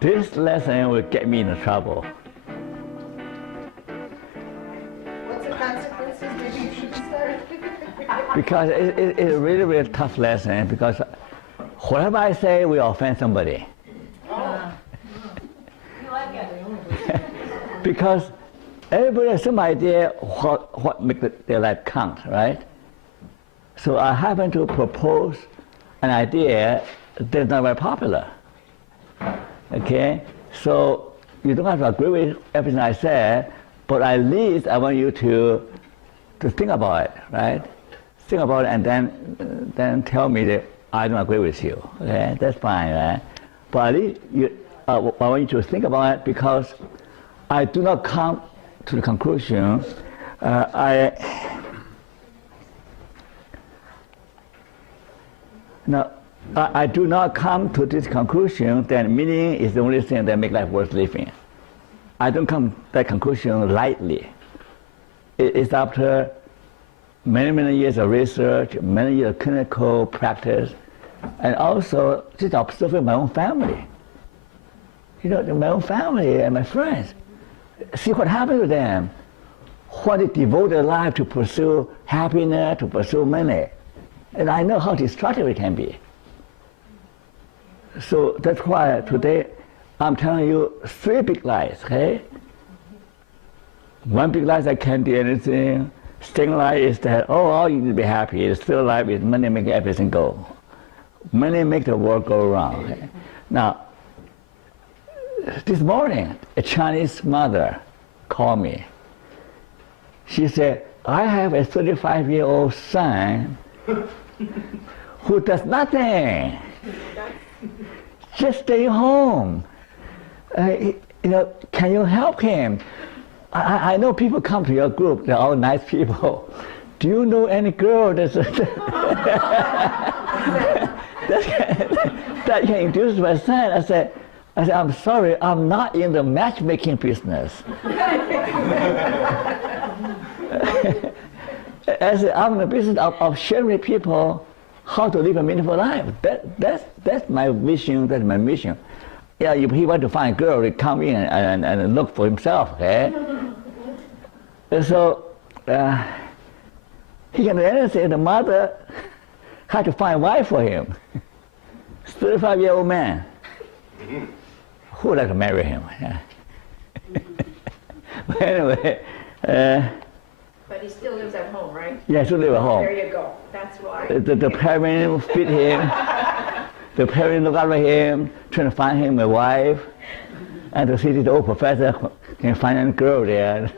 This lesson will get me into trouble. What's the consequences? Maybe you should start. Because it's a really, really tough lesson, because whatever I say will offend somebody. Oh. You like it? Because everybody has some idea what makes their life count, right? So I happen to propose an idea that's not very popular. Okay? So you don't have to agree with everything I said, but at least I want you to think about it, right? Think about it and then tell me that I don't agree with you. Okay? That's fine, right? But at least I want you to think about it, because I do not come to the conclusion. I do not come to this conclusion that meaning is the only thing that makes life worth living. I don't come to that conclusion lightly. It's after many, many years of research, many years of clinical practice, and also just observing my own family. You know, my own family and my friends. See what happened to them when they devote their life to pursue happiness, to pursue money. And I know how destructive it can be. So that's why today I'm telling you 3 big lies, okay? One big lie is I can't do anything. Second lie is that, oh, all you need to be happy. The third lie is money makes everything go. Money makes the world go round. Okay? Now, this morning, a Chinese mother called me. She said, I have a 35-year-old son who does nothing, just stay home. You know, can you help him? I know people come to your group, they're all nice people. Do you know any girl that can introduce my son? I said, I'm sorry, I'm not in the matchmaking business. I said, I'm in the business of sharing with people how to live a meaningful life. That's my vision, that's my mission. Yeah, if he wants to find a girl, he come in and look for himself, okay? And so, he can do anything. The mother had to find a wife for him. 35-year-old man. Who would like to marry him? Yeah. But anyway. But he still lives at home, right? Yeah, he still lives at home. There you go. That's why. The parents feed him. The parents look after him, trying to find him a wife. And to see this old professor can find a girl there.